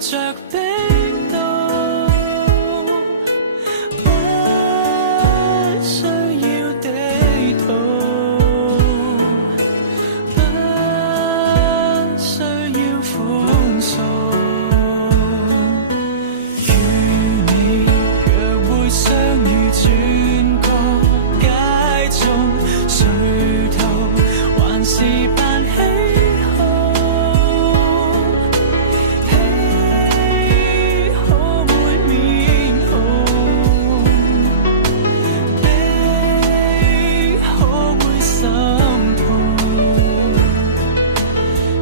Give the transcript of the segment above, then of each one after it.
着的道，不需要地圖，不需要寬恕。與你若會相遇轉角街中，誰逃還是扮喜好？喜可會面紅？悲可會心痛？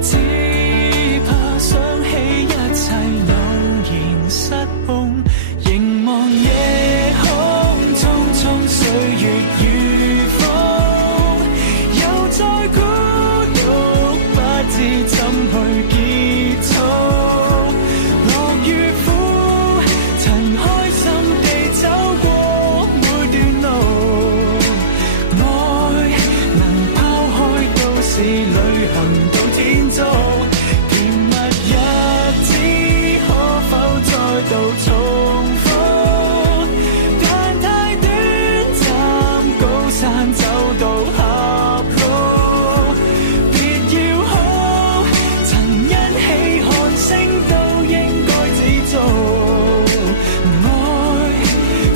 只怕想起一切偶然失控，凝望夜空，匆匆歲月如風，又再孤獨，不知怎去結束。樂與苦，曾開心地走過每段路，愛能拋開都市旅行到天足，甜蜜日子可否再度重複？但太短暫，高山走到狹路，別要好，曾一起看星都應該知足，愛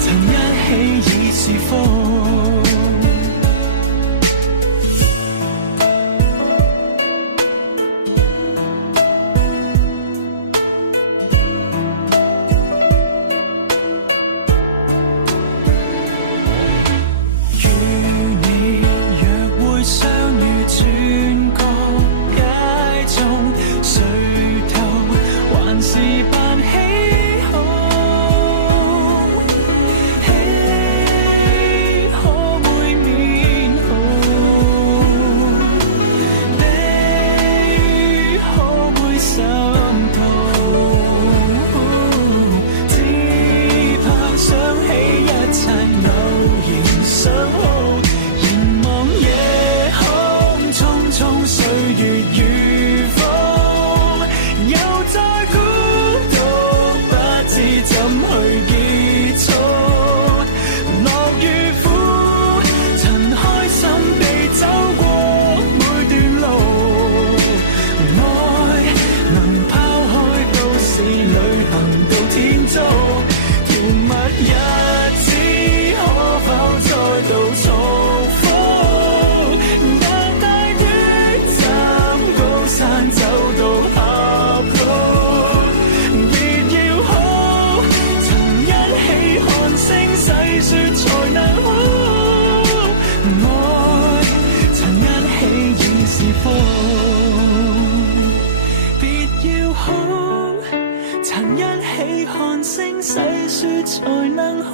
曾一起已是福。與你若會相遇轉角街中，誰逃還是扮喜好？喜可會面紅？悲可會心痛？只怕想起一切偶然相好，凝望夜空，匆匆歲月如風，又再孤獨，不知怎去結束。樂與苦，曾開心地走過每段路，愛能拋開都市旅行到天足，甜蜜日子可否再度重複？但太短暫，高山走到狹路，別要好，曾一起看星細說才能好，愛曾一起已是福。別要好，曾一起看星細說才能好。